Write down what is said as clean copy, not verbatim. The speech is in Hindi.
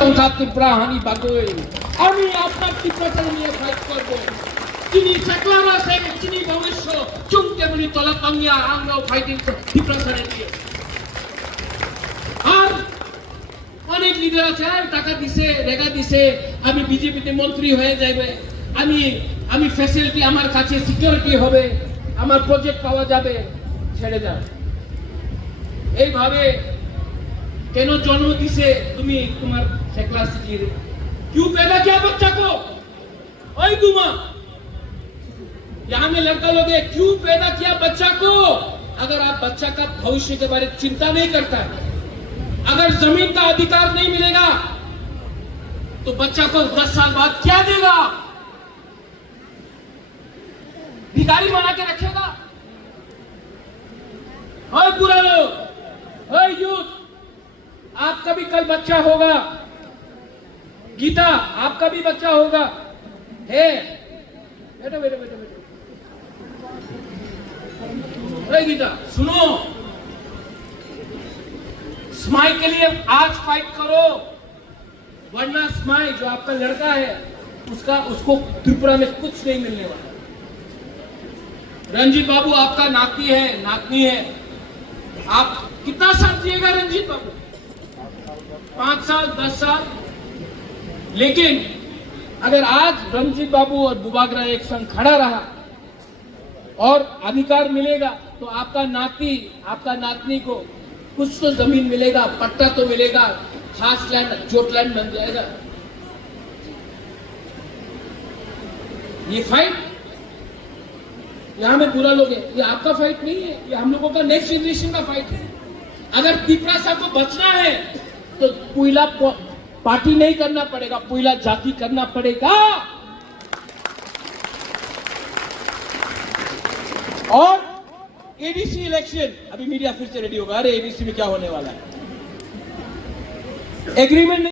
হানি বাগৈ আমি আপনার তীব্রতা নিয়ে ফাইট করব। তিনি চেকলারা সে তিনি ভবিষ্য চুমকে বলি তলা পাঙ্গিয়া আমরাও ফাইটিং তীব্রতা নিয়ে। আর অনেক লিডার আছে টাকা দিছে রেগা দিছে আমি বিজেপিতে মন্ত্রী হয়ে যাবে, আমি ফ্যাসিলিটি আমার কাছে সিকিউরিটি হবে, আমার প্রজেক্ট পাওয়া যাবে। ছেড়ে যাও। এইভাবে কেন জন্ম দিছে তুমি তোমার शेखला सिटी? क्यों पैदा किया बच्चा को? ओए गुमा, यहाँ में लड़का लोग है, क्यों पैदा किया बच्चा को? अगर आप बच्चा का भविष्य के बारे में चिंता नहीं करता है, अगर जमीन का अधिकार नहीं मिलेगा तो बच्चा को 10 साल बाद क्या देगा? भिखारी बना के रखेगा? ओए बुरा लोग, ओए यूथ, आपका भी कल बच्चा होगा। गीता, आपका भी बच्चा होगा। है बेटा बेटा बेटा बेटा अरे गीता सुनो, स्माइल के लिए आज फाइट करो, वरना स्माइल जो आपका लड़का है उसको त्रिपुरा में कुछ नहीं मिलने वाला। रंजीत बाबू आपका नातनी है। आप कितना साल जिएगा रंजीत बाबू? 5 साल 10 साल। लेकिन अगर आज रंजीत बाबू और बुबागरा एक संग खड़ा रहा और अधिकार मिलेगा तो आपका नातनी को कुछ तो जमीन मिलेगा, पट्टा तो मिलेगा, खास लैंड जोट लैंड बन जाएगा। ये फाइट यहां में बुरा लोग है, ये आपका फाइट नहीं है, ये हम लोगों का नेक्स्ट जनरेशन का फाइट है। अगर त्रिपुरा साहब को बचना है तो पुइला पार्टी नहीं करना पड़ेगा, पुइला जाति करना पड़ेगा। और एडीसी इलेक्शन, अभी मीडिया फिर से रेडी होगा, अरे एडीसी में क्या होने वाला है, एग्रीमेंट